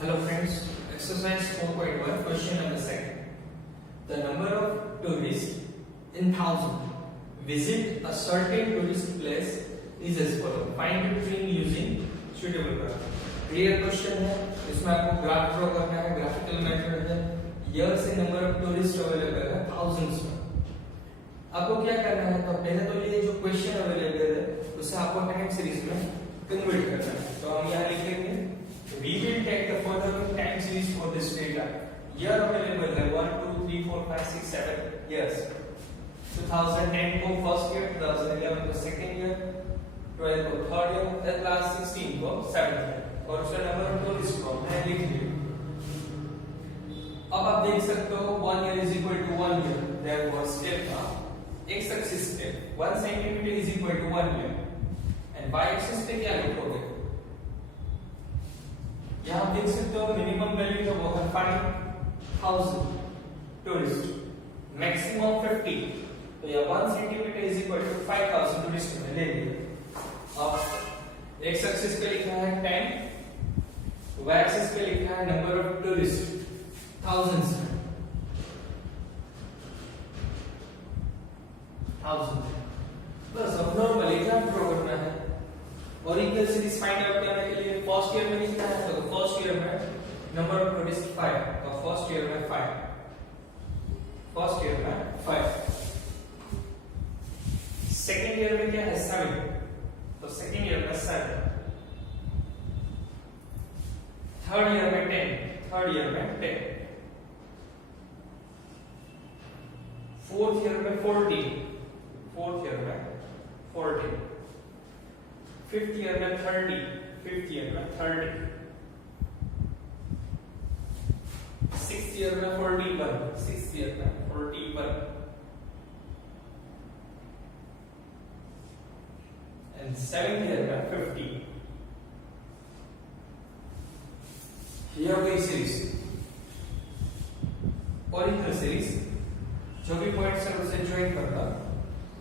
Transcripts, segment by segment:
Hello friends, exercise 4.1 question number second. The number of tourists in thousand visit a certain tourist place is as follows. Find the train using suitable graph. Clear question है, इसमें आपको graph draw करना है, graphical method है. Here से number of tourist available है thousands में. आपको क्या करना है? तो पहले तो ये जो क्वेश्चन अवेलेबल है उसे आपको टाइम सीरीज में कन्वर्ट करना है. तो हम यहाँ लिखेंगे we will take the following time series for this data. Year available है 1 2 3 4 5 6 7 years. 2010 को फर्स्ट ईयर, 2011 को सेकंड ईयर, 12 को थर्ड ईयर, एट लास्ट 16 को सेवंथ ईयर. और उसका नंबर ऑफ टूरिस्ट को मैं लिख लिया. अब आप देख सकते हो 1 year is equal to 1 year. Therefore step x axis step 1 centimeter is equal to 1 year. And y axis पे क्या लिखोगे? यहाँ आप देख सकते हो मिनिमम वैल्यू जो वो है 5000 टूरिस्ट, मैक्सिमम 50. तो ये 1 centimetre is equal to 5000 tourist में ले लिया. अब एक्स एक्सिस पे लिखा है 10, वाई एक्सिस पे लिखा है नंबर ऑफ टूरिस्ट thousands. बस अब नॉर्मली क्या ड्रॉ करना है? ओरिजिनल सीरीज फाइंड आउट करने के लिए फर्स्ट ईयर में लिखना है. तो फर्स्ट ईयर में नंबर ऑफ टूरिस्ट 5 और फर्स्ट ईयर में 5. फर्स्ट ईयर में 5. सेकंड ईयर में क्या है 7. तो सेकंड ईयर में 7. थर्ड ईयर में 10. थर्ड ईयर में 10. फोर्थ ईयर में 14. फोर्थ ईयर में 14. फिफ्थ ईयर में 30. फिफ्थ ईयर में 30. सिक्स्थ ईयर में 41. सिक्स्थ ईयर में 41. एंड सेवेंथ ईयर में 50. ये हो गई सीरीज, ओरिजिनल सीरीज. जो भी पॉइंट्स है उसे ज्वाइन करना.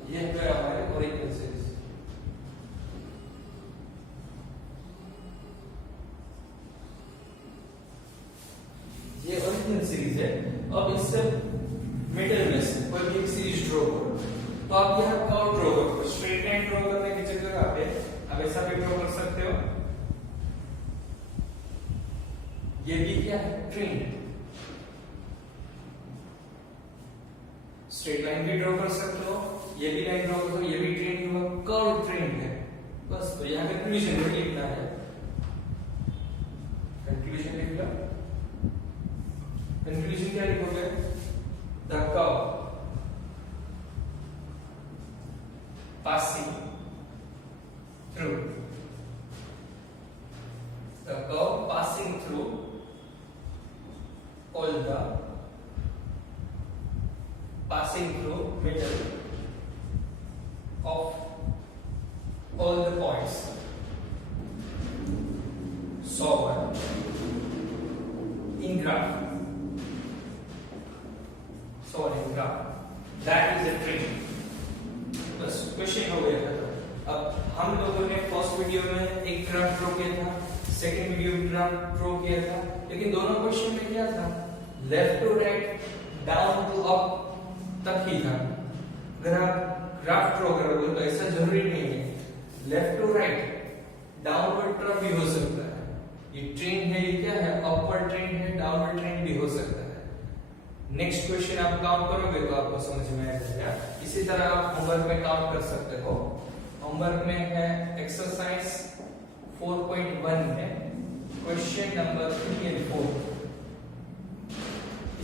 ये है हमारे ओरिजिनल सीरीज. ये ओरिजिनल सीरीज है. अब इससे मिडिल में से कोई भी एक सीरीज ड्रॉ करो. तो आप यहाँ कर्व ड्रॉ करो. स्ट्रेट लाइन ड्रॉ करने की जगह आप ऐसा भी ड्रॉ कर सकते हो. ये भी क्या है? ट्रेन. स्ट्रेट लाइन भी ड्रॉ कर सकते हो, ये भी लाइन ड्रॉ कर सकते हो. ये भी ट्रेन की होगा, कर्व ट्रेन है. बस तो यहाँ कंक्लूजन में लिखना है. कंक्लूजन लिख लो. कंक्लूजन क्या लिखोगे? The curve passing through. The curve passing through all the passing through middle of all the points shown in graph. Shown in graph. That is a train. बस क्वेश्चन हो गया था. अब हम लोगों ने फर्स्ट वीडियो में एक ग्राफ ड्रॉ किया था, सेकंड वीडियो में ग्राफ ड्रॉ किया था. लेकिन दोनों क्वेश्चन में क्या था? Left to right, down to up तक ही था. अगर आप ग्राफ ड्रॉ करोगे तो ऐसा जरूरी नहीं है. लेफ्ट टू राइट, डाउनवर्ड तरफ भी हो सकता है. ये ट्रेन है, ये क्या है? अपवर्ड ट्रेन है, डाउनवर्ड ट्रेन भी हो सकता है. नेक्स्ट क्वेश्चन आप काउंट करोगे तो आपको समझ में आ जाएगा. इसी तरह आप होमवर्क में काउंट कर सकते हो. होमवर्क में है एक्सरसाइज 4.1 में क्वेश्चन नंबर 3 और 4.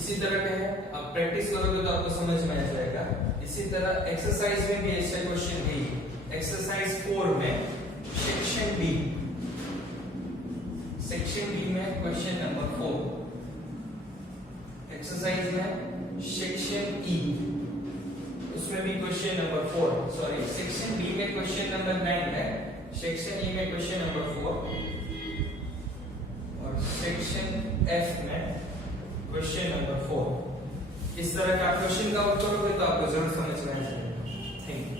इसी तरह के है, आप प्रैक्टिस करोगे तो आपको समझ में आ जाएगा. इसी तरह एक्सरसाइज में भी ऐसे क्वेश्चन भी. एक्सरसाइज 4 में सेक्शन बी. सेक्शन बी में क्वेश्चन नंबर 4. एक्सरसाइज में सेक्शन ई, उसमें भी question number 4. Sorry, section B में क्वेश्चन नंबर 9 है. सेक्शन ई में क्वेश्चन नंबर 4 और सेक्शन एफ में क्वेश्चन नंबर 4. इस तरह का क्वेश्चन का आउट करोगे तो आपको जरूर समझ में आ जाएगा. Thank you.